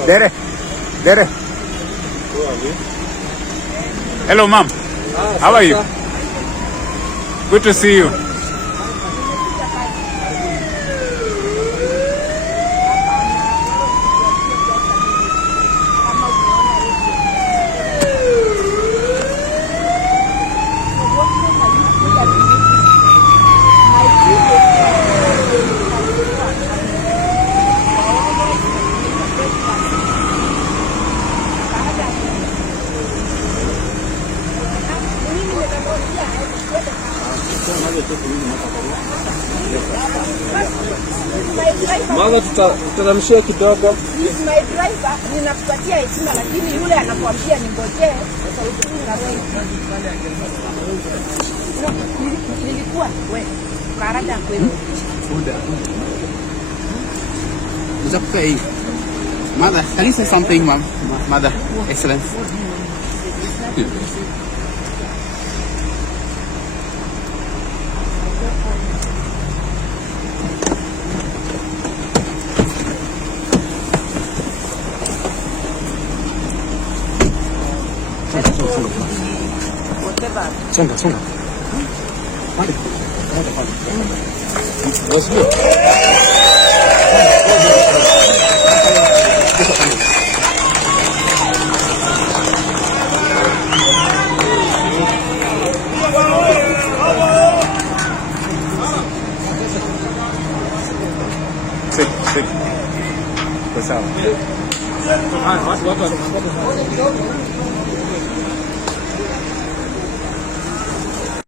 Dere. Hello, ma'am. How are you? Good to see you. Mama tutamshia kidogo. My driver ninakupatia heshima, lakini yule anakuambia ningojee nilikuwa wewe karada kwenu. Mzee, Mother, can you say something, ma'am? Mother, Excellence. Songa. Pale. Wasio. Sik. Sawa. Watu